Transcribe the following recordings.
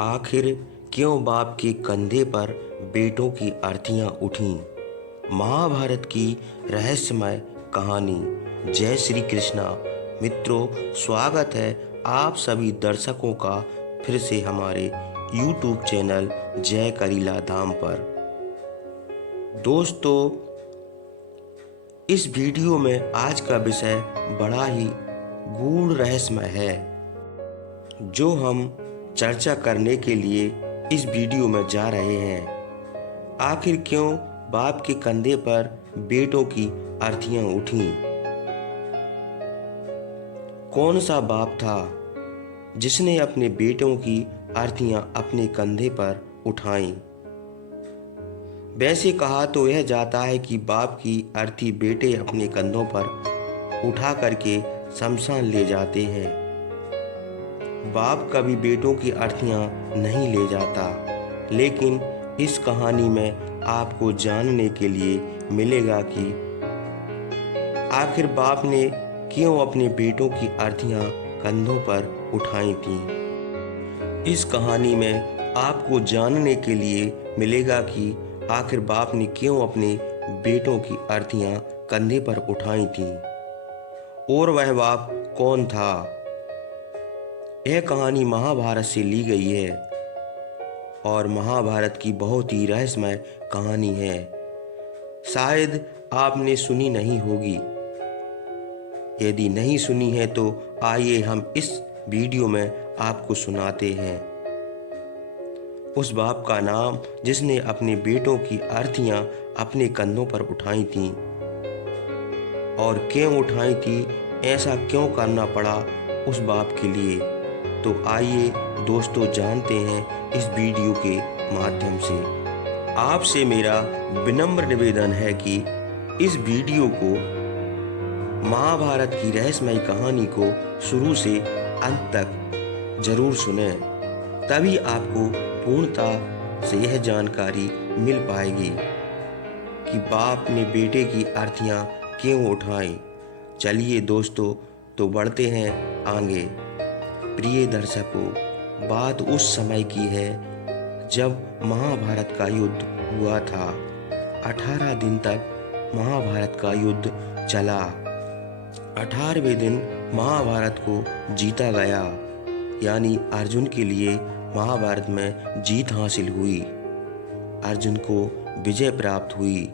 आखिर क्यों बाप के कंधे पर बेटों की अर्थीयां उठीं? महाभारत की रहस्यमय कहानी। जय श्री कृष्णा। मित्रों, स्वागत है आप सभी दर्शकों का फिर से हमारे YouTube चैनल जय करीला धाम पर। दोस्तों, इस वीडियो में आज का विषय बड़ा ही गूढ़ रहस्यमय है, जो हम चर्चा करने के लिए इस वीडियो में जा रहे हैं। आखिर क्यों बाप के कंधे पर बेटों की अर्थीयां उठीं? कौन सा बाप था जिसने अपने बेटों की अर्थीयां अपने कंधे पर उठाईं? वैसे कहा तो यह जाता है कि बाप की अर्थी बेटे अपने कंधों पर उठा करके शमशान ले जाते हैं। बाप कभी बेटों की अर्थीयां नहीं ले जाता, लेकिन इस कहानी में आपको जानने के लिए मिलेगा कि आखिर बाप ने क्यों अपने बेटों की अर्थीयां कंधों पर उठाई थीं। इस कहानी में आपको जानने के लिए मिलेगा कि आखिर बाप ने क्यों अपने बेटों की अर्थीयां कंधे पर उठाई थीं और वह बाप कौन था। यह कहानी महाभारत से ली गई है और महाभारत की बहुत ही रहस्यमय कहानी है। शायद आपने सुनी नहीं होगी। यदि नहीं सुनी है तो आइए हम इस वीडियो में आपको सुनाते हैं। उस बाप का नाम जिसने अपने बेटों की अर्थीयां अपने कंधों पर उठाई थीं, और क्यों उठाई थी, ऐसा क्यों करना पड़ा उस बाप के लिए। तो आइए दोस्तों जानते हैं इस वीडियो के माध्यम से। आपसे मेरा विनम्र निवेदन है कि इस वीडियो को, महाभारत की रहस्यमय कहानी को शुरू से अंत तक जरूर सुने, तभी आपको पूर्णता से यह जानकारी मिल पाएगी कि बाप ने बेटे की अर्थीयां क्यों उठाई। चलिए दोस्तों, तो बढ़ते हैं आगे। प्रिय दर्शकों, बात उस समय की है जब महाभारत का युद्ध हुआ था। 18 दिन तक महाभारत का युद्ध चला। 18वें दिन महाभारत को जीता गया, यानी अर्जुन के लिए महाभारत में जीत हासिल हुई। अर्जुन को विजय प्राप्त हुई।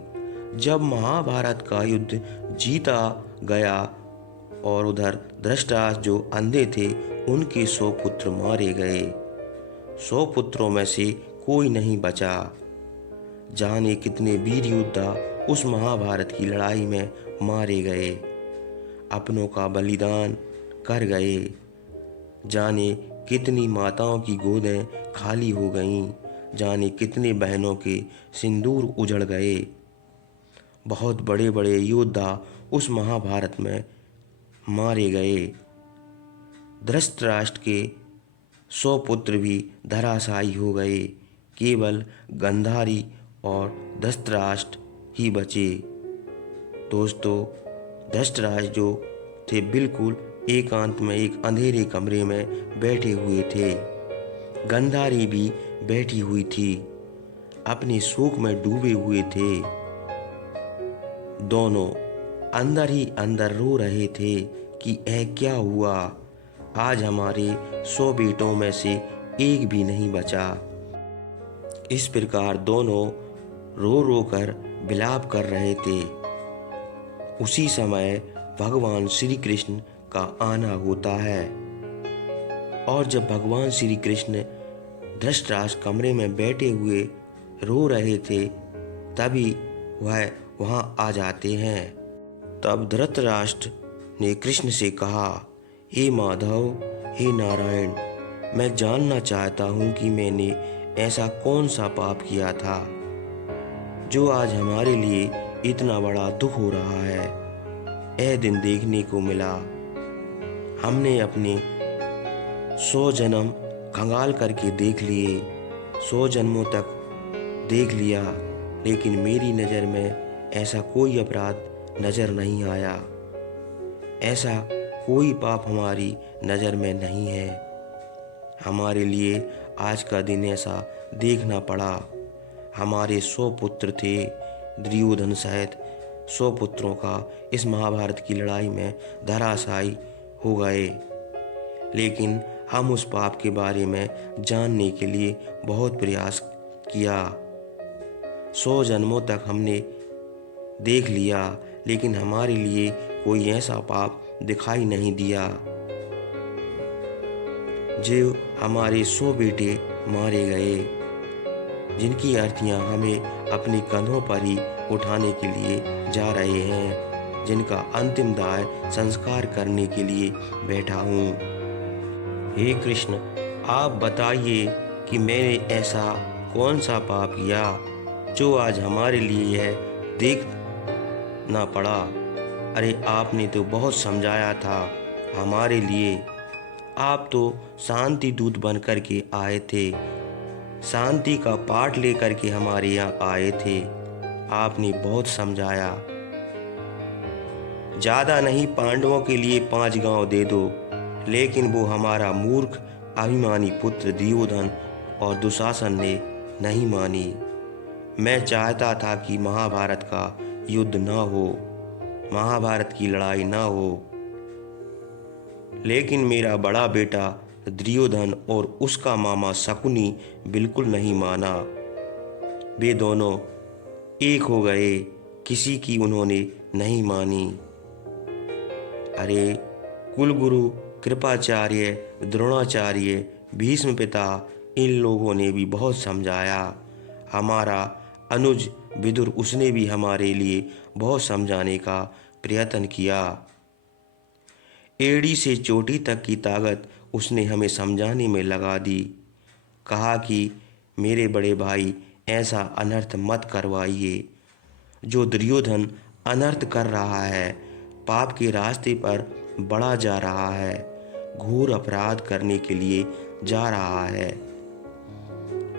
जब महाभारत का युद्ध जीता गया और उधर धृतराष्ट्र जो अंधे थे, उनके 100 पुत्र मारे गए। 100 पुत्रों में से कोई नहीं बचा। जाने कितने वीर योद्धा उस महाभारत की लड़ाई में मारे गए, अपनों का बलिदान कर गए। जाने कितनी माताओं की गोदें खाली हो गईं, जाने कितने बहनों के सिंदूर उजड़ गए। बहुत बड़े बड़े योद्धा उस महाभारत में मारे गए। धृतराष्ट्र के 100 पुत्र भी धराशायी हो गए। केवल गांधारी और धृतराष्ट्र ही बचे। दोस्तों, धृतराष्ट्र जो थे बिल्कुल एकांत में एक अंधेरे कमरे में बैठे हुए थे। गांधारी भी बैठी हुई थी, अपने शोक में डूबे हुए थे। दोनों अंदर ही अंदर रो रहे थे कि यह क्या हुआ, आज हमारे 100 बेटों में से एक भी नहीं बचा। इस प्रकार दोनों रो रो कर विलाप कर रहे थे। उसी समय भगवान श्री कृष्ण का आना होता है, और जब भगवान श्री कृष्ण धृतराष्ट्र कमरे में बैठे हुए रो रहे थे, तभी वह वहां आ जाते हैं। तब धृतराष्ट्र ने कृष्ण से कहा, हे माधव, हे नारायण, मैं जानना चाहता हूं कि मैंने ऐसा कौन सा पाप किया था जो आज हमारे लिए इतना बड़ा दुख हो रहा है। यह दिन देखने को मिला। हमने अपने 100 जन्म खंगाल करके देख लिए, 100 जन्मों तक देख लिया, लेकिन मेरी नज़र में ऐसा कोई अपराध नज़र नहीं आया। ऐसा कोई पाप हमारी नज़र में नहीं है। हमारे लिए आज का दिन ऐसा देखना पड़ा। हमारे 100 पुत्र थे, दुर्योधन सहित 100 पुत्रों का इस महाभारत की लड़ाई में धराशायी हो गए। लेकिन हम उस पाप के बारे में जानने के लिए बहुत प्रयास किया। 100 जन्मों तक हमने देख लिया, लेकिन हमारे लिए कोई ऐसा पाप दिखाई नहीं दिया। जो हमारे 100 बेटे मारे गए, जिनकी अर्थियां हमें अपने कंधों पर ही उठाने के लिए जा रहे हैं, जिनका अंतिम दाह संस्कार करने के लिए बैठा हूँ। हे कृष्ण, आप बताइए कि मैंने ऐसा कौन सा पाप किया जो आज हमारे लिए यह देखना पड़ा। अरे आपने तो बहुत समझाया था हमारे लिए। आप तो शांति दूत बन कर के आए थे, शांति का पाठ लेकर के हमारे यहाँ आए थे। आपने बहुत समझाया। ज़्यादा नहीं, पांडवों के लिए 5 गांव दे दो, लेकिन वो हमारा मूर्ख अभिमानी पुत्र दुर्योधन और दुशासन ने नहीं मानी। मैं चाहता था कि महाभारत का युद्ध ना हो, महाभारत की लड़ाई ना हो, लेकिन मेरा बड़ा बेटा दुर्योधन और उसका मामा शकुनी बिल्कुल नहीं माना। वे दोनों एक हो गए, किसी की उन्होंने नहीं मानी। अरे कुलगुरु कृपाचार्य, द्रोणाचार्य, भीष्म पिता, इन लोगों ने भी बहुत समझाया। हमारा अनुज विदुर, उसने भी हमारे लिए बहुत समझाने का प्रयत्न किया। एड़ी से चोटी तक की ताकत उसने हमें समझाने में लगा दी। कहा कि मेरे बड़े भाई, ऐसा अनर्थ मत करवाइए। जो दुर्योधन अनर्थ कर रहा है, पाप के रास्ते पर बढ़ा जा रहा है, घोर अपराध करने के लिए जा रहा है।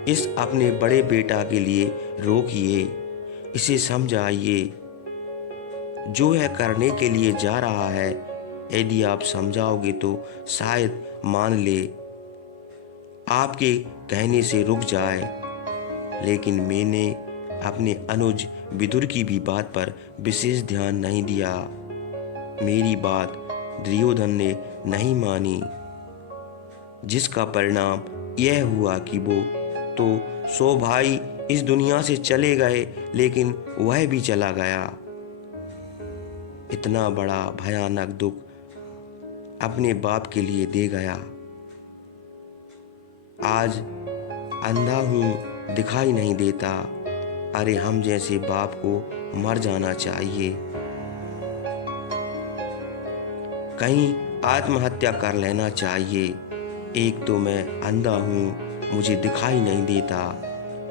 इस अपने बड़े बेटा के लिए रोकिए, इसे समझाइए। जो है करने के लिए जा रहा है, यदि आप समझाओगे तो शायद मान ले, आपके कहने से रुक जाए। लेकिन मैंने अपने अनुज विदुर की भी बात पर विशेष ध्यान नहीं दिया। मेरी बात दुर्योधन ने नहीं मानी, जिसका परिणाम यह हुआ कि वो तो 100 भाई इस दुनिया से चले गए, लेकिन वह भी चला गया। इतना बड़ा भयानक दुख अपने बाप के लिए दे गया। आज अंधा हूँ, दिखाई नहीं देता। अरे हम जैसे बाप को मर जाना चाहिए, कहीं आत्महत्या कर लेना चाहिए। एक तो मैं अंधा हूँ, मुझे दिखाई नहीं देता,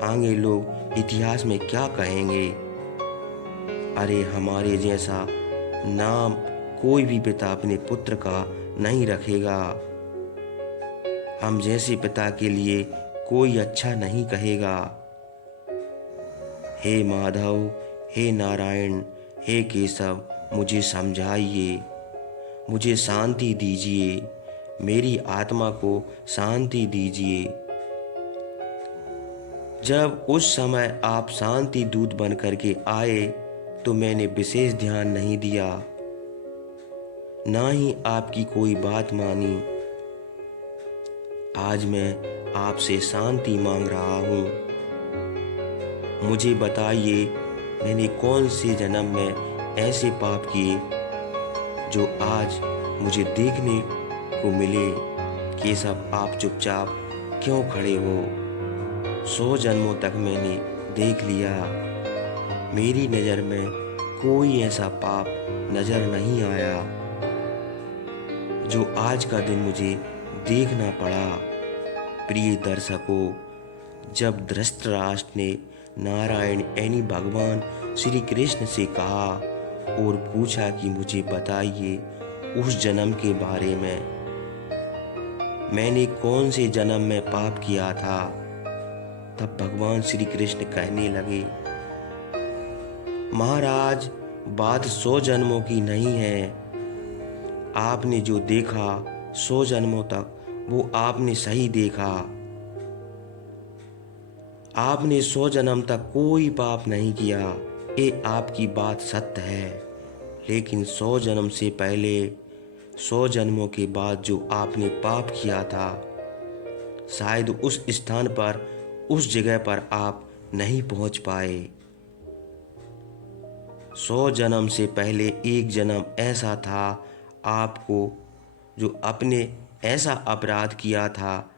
आगे लोग इतिहास में क्या कहेंगे। अरे हमारे जैसा नाम कोई भी पिता अपने पुत्र का नहीं रखेगा। हम जैसे पिता के लिए कोई अच्छा नहीं कहेगा। हे माधव, हे नारायण, हे केशव, मुझे समझाइए, मुझे शांति दीजिए, मेरी आत्मा को शांति दीजिए। जब उस समय आप शांति दूत बन करके आए तो मैंने विशेष ध्यान नहीं दिया, ना ही आपकी कोई बात मानी। आज मैं आपसे शांति मांग रहा हूँ। मुझे बताइए, मैंने कौन से जन्म में ऐसे पाप किए जो आज मुझे देखने को मिले। केशव, आप चुपचाप क्यों खड़े हो? 100 जन्मों तक मैंने देख लिया, मेरी नज़र में कोई ऐसा पाप नज़र नहीं आया जो आज का दिन मुझे देखना पड़ा। प्रिय दर्शकों, जब धृतराष्ट्र ने नारायण यानी भगवान श्री कृष्ण से कहा और पूछा कि मुझे बताइए उस जन्म के बारे में, मैंने कौन से जन्म में पाप किया था, तब भगवान श्री कृष्ण कहने लगे, महाराज, बात 100 जन्मों की नहीं है। आपने जो देखा 100 जन्मों तक वो आपने सही देखा। आपने 100 जन्म तक कोई पाप नहीं किया। ये आपकी बात सत्य है। लेकिन 100 जन्म से पहले 100 जन्मों के बाद जो आपने पाप किया था, शायद उस स्थान पर, उस जगह पर आप नहीं पहुंच पाए। 100 जन्म से पहले एक जन्म ऐसा था आपको, जो अपने ऐसा अपराध किया था,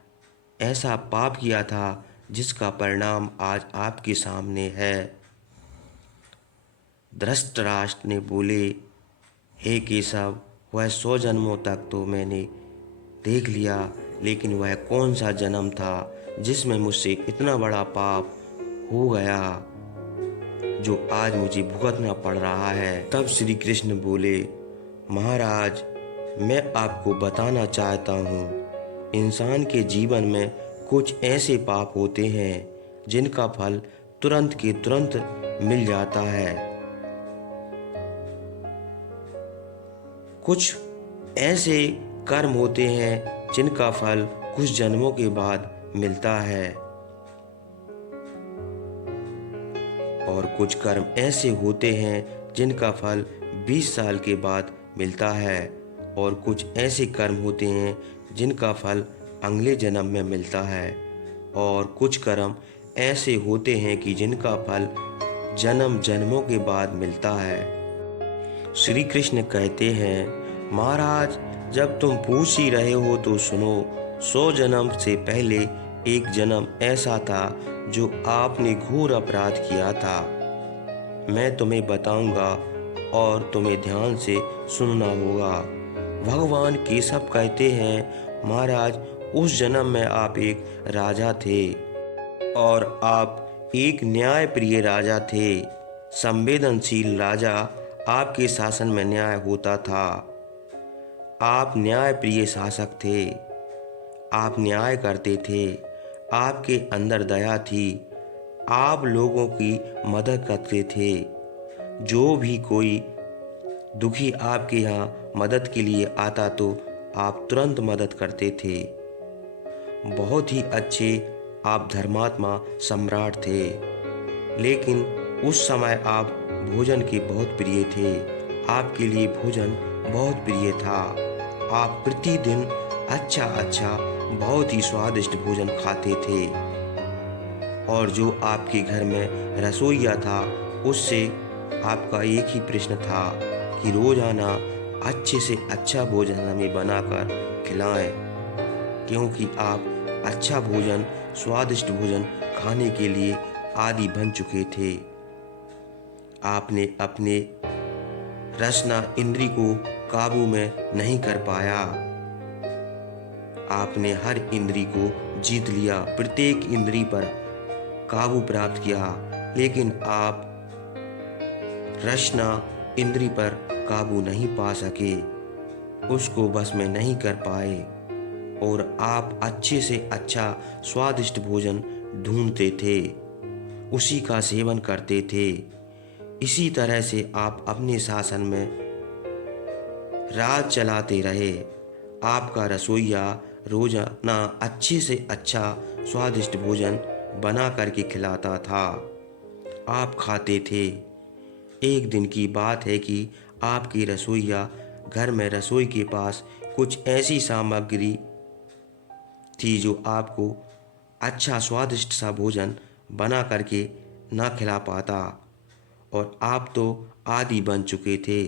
ऐसा पाप किया था, जिसका परिणाम आज आपके सामने है। धृतराष्ट्र ने बोले, हे केशव, वह 100 जन्मों तक तो मैंने देख लिया, लेकिन वह कौन सा जन्म था जिसमें मुझसे इतना बड़ा पाप हो गया, जो आज मुझे भुगतना पड़ रहा है। तब श्री कृष्ण बोले, महाराज, मैं आपको बताना चाहता हूँ, इंसान के जीवन में कुछ ऐसे पाप होते हैं जिनका फल तुरंत के तुरंत मिल जाता है। कुछ ऐसे कर्म होते हैं जिनका फल कुछ जन्मों के बाद मिलता है, और कुछ कर्म ऐसे होते हैं जिनका फल 20 साल के बाद मिलता है, और कुछ ऐसे कर्म होते हैं जिनका फल अगले जन्म में मिलता है, और कुछ कर्म ऐसे होते हैं कि जिनका फल जन्म जन्मों के बाद मिलता है। श्री कृष्ण कहते हैं, महाराज, जब तुम पूछ ही रहे हो तो सुनो। 100 जन्म से पहले एक जन्म ऐसा था जो आपने घोर अपराध किया था। मैं तुम्हें बताऊंगा और तुम्हें ध्यान से सुनना होगा। भगवान केशव कहते हैं, महाराज, उस जन्म में आप एक राजा थे, और आप एक न्यायप्रिय राजा थे। संवेदनशील राजा, आपके शासन में न्याय होता था। आप न्यायप्रिय शासक थे। आप न्याय करते थे। आपके अंदर दया थी। आप लोगों की मदद करते थे। जो भी कोई दुखी आपके यहाँ मदद के लिए आता तो आप तुरंत मदद करते थे। बहुत ही अच्छे आप धर्मात्मा सम्राट थे। लेकिन उस समय आप भोजन के बहुत प्रिय थे। आपके लिए भोजन बहुत प्रिय था। आप प्रतिदिन अच्छा अच्छा बहुत ही स्वादिष्ट भोजन खाते थे, और जो आपके घर में रसोइया था उससे आपका एक ही प्रश्न था कि रोजाना अच्छे से अच्छा भोजन हमें बनाकर खिलाएं, क्योंकि आप अच्छा भोजन, स्वादिष्ट भोजन खाने के लिए आदी बन चुके थे। आपने अपने रसना इंद्री को काबू में नहीं कर पाया। आपने हर इंद्री को जीत लिया, प्रत्येक इंद्री पर काबू प्राप्त किया, लेकिन आप रसना इंद्री पर काबू नहीं पा सके, उसको बस में नहीं कर पाए, और आप अच्छे से अच्छा स्वादिष्ट भोजन ढूंढते थे, उसी का सेवन करते थे। इसी तरह से आप अपने शासन में राज चलाते रहे। आपका रसोइया रोजाना अच्छे से अच्छा स्वादिष्ट भोजन बना करके खिलाता था। आप खाते थे। एक दिन की बात है कि आपकी रसोइया घर में रसोई के पास कुछ ऐसी सामग्री थी जो आपको अच्छा स्वादिष्ट सा भोजन बना करके ना खिला पाता, और आप तो आदी बन चुके थे।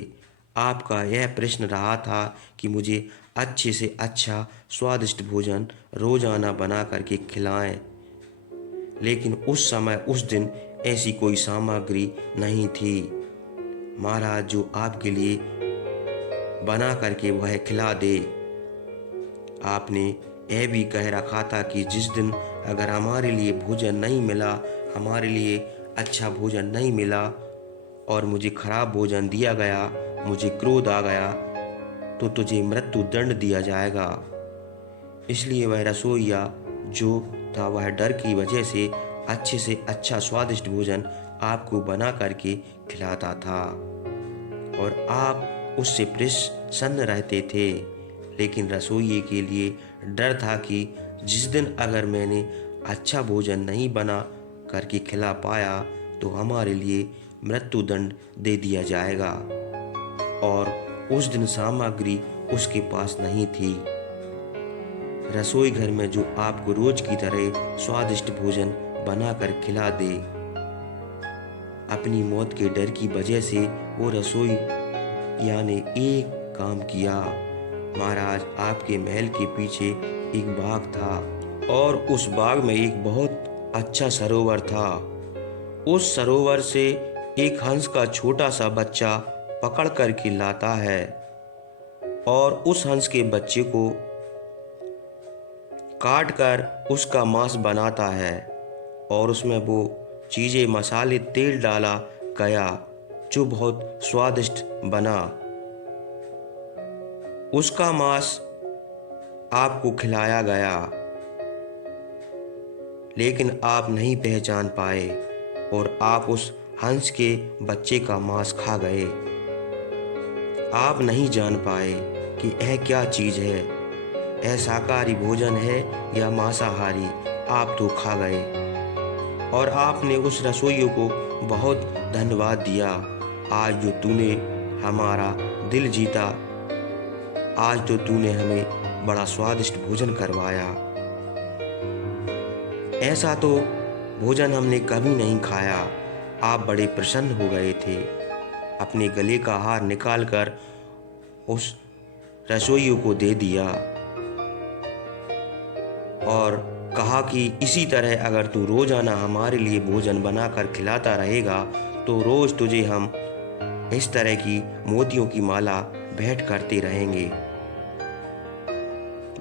आपका यह प्रश्न रहा था कि मुझे अच्छे से अच्छा स्वादिष्ट भोजन रोजाना बना करके खिलाएं, लेकिन उस समय, उस दिन ऐसी कोई सामग्री नहीं थी, महाराज, जो आपके लिए बना करके वह खिला दे। आपने यह भी कह रखा था कि जिस दिन अगर हमारे लिए भोजन नहीं मिला, हमारे लिए अच्छा भोजन नहीं मिला, और मुझे खराब भोजन दिया गया, मुझे क्रोध आ गया, तो तुझे मृत्यु दंड दिया जाएगा। इसलिए वह रसोइया जो था, वह डर की वजह से अच्छे से अच्छा स्वादिष्ट भोजन आपको बना करके खिलाता था, और आप उससे प्रसन्न रहते थे। लेकिन रसोइये के लिए डर था कि जिस दिन अगर मैंने अच्छा भोजन नहीं बना करके खिला पाया तो हमारे लिए मृत्युदंड दे दिया जाएगा। और उस दिन सामग्री उसके पास नहीं थी। रसोई घर में जो आपको रोज की तरह स्वादिष्ट भोजन बनाकर खिला दे। अपनी मौत के डर की वजह से वो रसोइया ने एक काम किया। महाराज, आपके महल के पीछे एक बाग था और उस बाग में एक बहुत अच्छा सरोवर था। उस सरोवर से एक हंस का छोटा सा बच्चा पकड़ कर के लाता है और उस हंस के बच्चे को काट कर उसका मांस बनाता है और उसमें वो चीज़ें, मसाले, तेल डाला गया जो बहुत स्वादिष्ट बना। उसका मांस आपको खिलाया गया, लेकिन आप नहीं पहचान पाए और आप उस हंस के बच्चे का मांस खा गए। आप नहीं जान पाए कि यह क्या चीज़ है, यह शाकाहारी भोजन है या मांसाहारी। आप तो खा गए और आपने उस रसोइयों को बहुत धन्यवाद दिया। आज जो तूने हमारा दिल जीता, आज तो तूने हमें बड़ा स्वादिष्ट भोजन करवाया। ऐसा तो भोजन हमने कभी नहीं खाया। आप बड़े प्रसन्न हो गए थे। अपने गले का हार निकालकर उस रसोइयों को दे दिया और कहा कि इसी तरह अगर तू रोजाना हमारे लिए भोजन बनाकर खिलाता रहेगा तो रोज तुझे हम इस तरह की मोतियों की माला भेंट करते रहेंगे।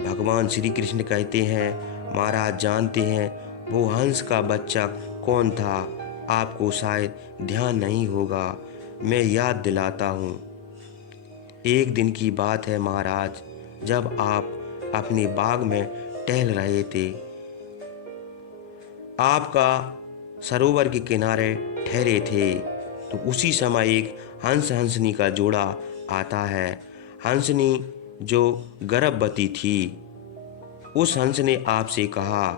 भगवान श्री कृष्ण कहते हैं, महाराज जानते हैं वो हंस का बच्चा कौन था? आपको शायद ध्यान नहीं होगा, मैं याद दिलाता हूँ। एक दिन की बात है महाराज, जब आप अपने बाग में टहल रहे थे। आपका सरोवर के किनारे ठहरे थे तो उसी समय एक हंस हंसनी का जोड़ा आता है। हंसनी जो गर्भवती थी, उस हंस ने आपसे कहा,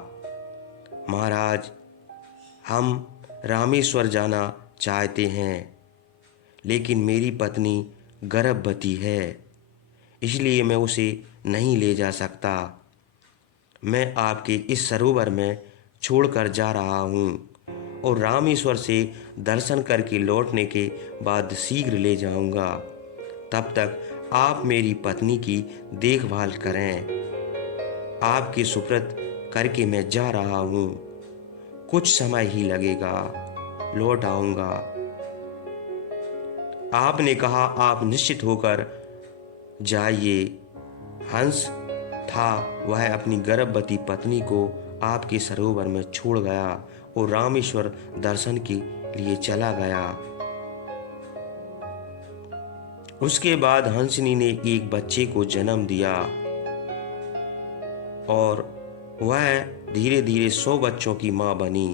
महाराज हम रामेश्वर जाना चाहते हैं, लेकिन मेरी पत्नी गर्भवती है, इसलिए मैं उसे नहीं ले जा सकता। मैं आपके इस सरोवर में छोड़कर जा रहा हूँ और रामेश्वर से दर्शन करके लौटने के बाद शीघ्र ले जाऊँगा। तब तक आप मेरी पत्नी की देखभाल करें। आपके सुपुर्द करके मैं जा रहा हूँ, कुछ समय ही लगेगा, लौट आऊँगा। आपने कहा, आप निश्चित होकर जाइए। हंस था वह अपनी गर्भवती पत्नी को आपके सरोवर में छोड़ गया और रामेश्वर दर्शन के लिए चला गया। उसके बाद हंसनी ने एक बच्चे को जन्म दिया और वह धीरे धीरे 100 बच्चों की मां बनी।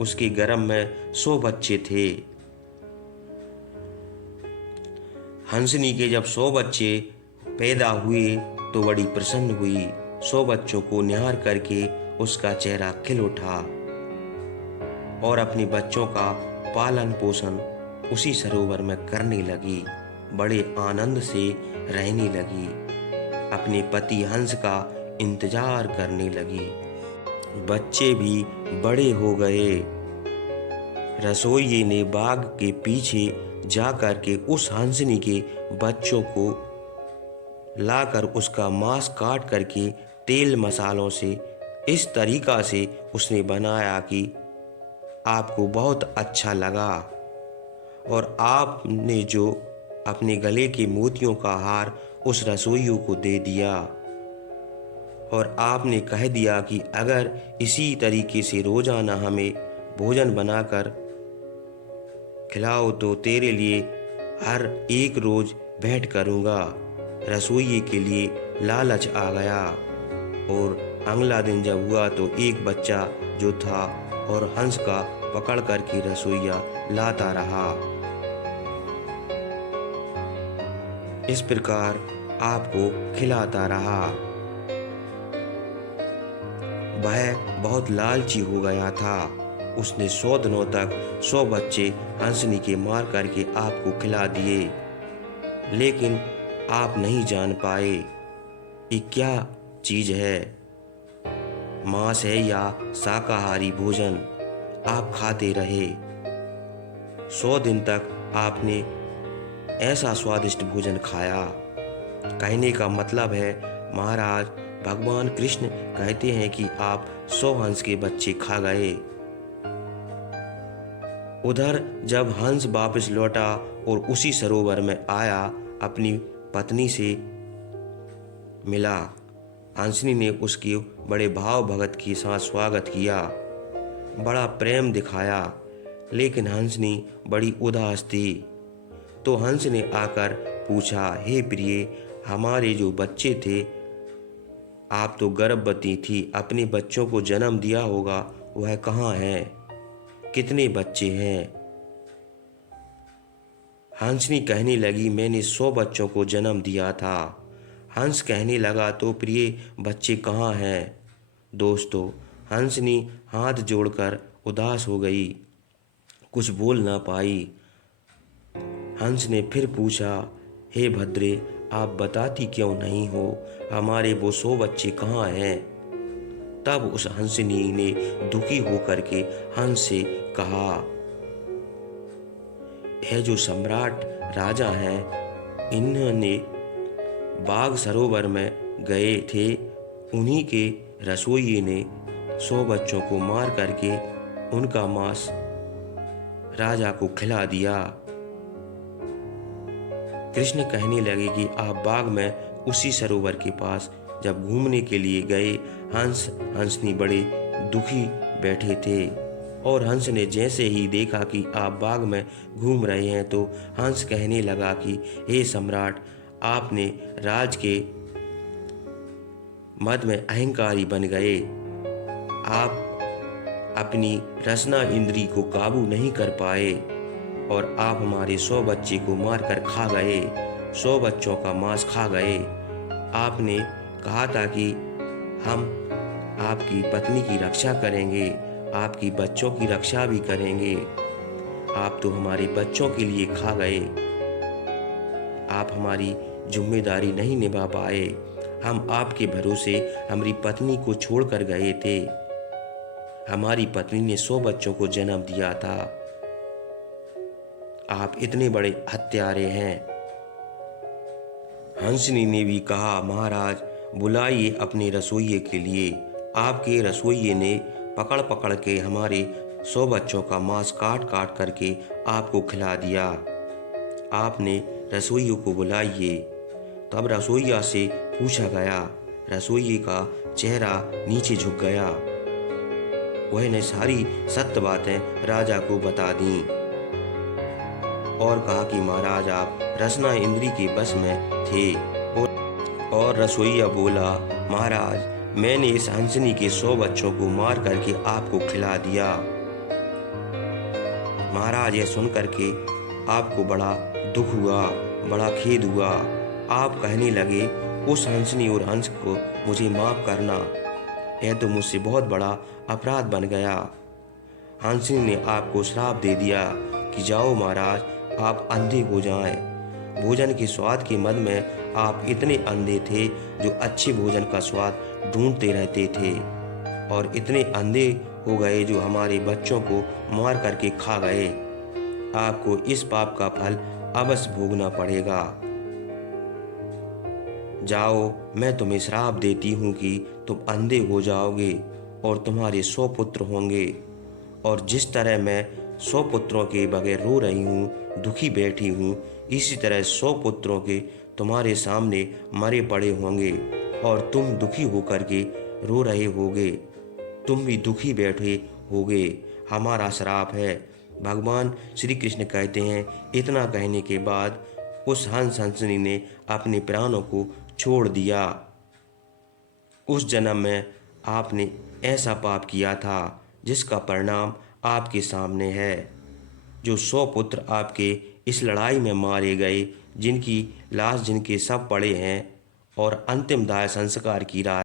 उसके गर्भ में 100 बच्चे थे। हंसनी के जब 100 बच्चे पैदा हुए तो बड़ी प्रसन्न हुई। 100 बच्चों को निहार करके उसका चेहरा खिल उठा और अपने बच्चों का पालन पोषण उसी सरोवर में करने लगी। बड़े आनंद से रहने लगी। अपने पति हंस का इंतजार करने लगी। बच्चे भी बड़े हो गए। रसोइये ने बाग के पीछे जाकर के उस हंसनी के बच्चों को लाकर उसका मांस काट करके तेल मसालों से इस तरीका से उसने बनाया कि आपको बहुत अच्छा लगा और आपने जो अपने गले के मोतियों का हार उस रसोइयों को दे दिया और आपने कह दिया कि अगर इसी तरीके से रोजाना हमें भोजन बनाकर खिलाओ तो तेरे लिए हर एक रोज भेंट करूँगा। रसोइये के लिए लालच आ गया और अगला दिन जब हुआ तो एक बच्चा जो था और हंस का पकड़ करके रसोइया लाता रहा। इस प्रकार आपको खिलाता रहा। वह बहुत लालची हो गया था। उसने 100 दिनों तक 100 बच्चे हंसनी के मार करके आपको खिला दिए, लेकिन आप नहीं जान पाए ये क्या चीज़ है, मांस है या शाकाहारी भोजन। आप खाते रहे। 100 दिन तक आपने ऐसा स्वादिष्ट भोजन खाया। कहने का मतलब है महाराज, भगवान कृष्ण कहते हैं कि आप 100 हंस के बच्चे खा गए। उधर जब हंस वापस लौटा और उसी सरोवर में आया, अपनी पत्नी से मिला। हंसनी ने उसके बड़े भाव भगत के साथ स्वागत किया, बड़ा प्रेम दिखाया, लेकिन हंसनी बड़ी उदास थी। तो हंस ने आकर पूछा, हे प्रिय, हमारे जो बच्चे थे, आप तो गर्भवती थी, अपने बच्चों को जन्म दिया होगा, वह कहाँ हैं? कितने बच्चे हैं? हंसनी कहने लगी, मैंने 100 बच्चों को जन्म दिया था। हंस कहने लगा, तो प्रिय बच्चे कहाँ हैं? दोस्तों, हंसनी हाथ जोड़कर उदास हो गई, कुछ बोल ना पाई। हंस ने फिर पूछा, हे भद्रे, आप बताती क्यों नहीं हो, हमारे वो 100 बच्चे कहाँ हैं? तब उस हंसनी ने दुखी होकर के हंस से कहा, यह जो सम्राट राजा हैं, इन्होंने बाघ सरोवर में गए थे, उन्हीं के रसोइये ने 100 बच्चों को मार करके उनका मांस राजा को खिला दिया। कृष्ण कहने लगे कि आप बाग में उसी सरोवर के पास जब घूमने के लिए गए, हंस हंसनी बड़े दुखी बैठे थे। और हंस ने जैसे ही देखा कि आप बाग में घूम रहे हैं, तो हंस कहने लगा कि हे सम्राट, आपने राज के मद में अहंकारी बन गए। आप अपनी रसना इंद्री को काबू नहीं कर पाए और आप हमारे 100 बच्चे को मार कर खा गए, 100 बच्चों का मांस खा गए। आपने कहा था कि हम आपकी पत्नी की रक्षा करेंगे, आपकी बच्चों की रक्षा भी करेंगे। आप तो हमारे बच्चों के लिए खा गए। आप हमारी जिम्मेदारी नहीं निभा पाए। हम आपके भरोसे हमारी पत्नी को छोड़कर गए थे। हमारी पत्नी ने 100 बच्चों को जन्म दिया था। आप इतने बड़े हत्यारे हैं। हंसनी ने भी कहा, महाराज, बुलाइए अपने रसोइये के लिए। आपके रसोइये ने पकड़ पकड़ के हमारे 100 बच्चों का मांस काट काट करके आपको खिला दिया। आपने रसोइयों को बुलाइए। तब रसोइया से पूछा गया। रसोइये का चेहरा नीचे झुक गया। वह ने सारी सत्य बातें राजा को बता दी और कहा कि महाराज, आप रसना इंद्री के बस में थे। और रसोइया बोला, महाराज, मैंने इस हंसनी के 100 बच्चों को मार करके आपको खिला दिया। महाराज, यह सुन करके आपको बड़ा दुख हुआ, बड़ा खेद हुआ। आप कहने लगे, उस हंसनी और हंस को मुझे माफ करना, यह तो मुझसे बहुत बड़ा अपराध बन गया। हंसनी ने आपको श्राप दे दिया कि जाओ महाराज, आप अंधे हो जाएं। भोजन के स्वाद के मद में आप इतने अंधे थे जो अच्छे भोजन का स्वाद ढूंढते रहते थे, और इतने अंधे हो गए जो हमारे बच्चों को मार करके खा गए। आपको इस पाप का फल अवश्य भोगना पड़ेगा। जाओ, मैं तुम्हें श्राप देती हूँ कि तुम अंधे हो जाओगे और तुम्हारे 100 पुत्र होंगे। और जिस तरह मैं 100 पुत्रों के बगैर रो रही हूँ, दुखी बैठी हूँ, इसी तरह 100 पुत्रों के तुम्हारे सामने मरे पड़े होंगे और तुम दुखी होकर के रो रहे होगे, तुम भी दुखी बैठे होगे। हमारा श्राप है। भगवान श्री कृष्ण कहते हैं, इतना कहने के बाद उस हंसनी ने अपने प्राणों को छोड़ दिया। उस जन्म में आपने ऐसा पाप किया था जिसका परिणाम आपके सामने है। जो 100 पुत्र आपके इस लड़ाई में मारे गए, जिनकी लाश जिनके सब पड़े हैं और अंतिम दाह संस्कार की रात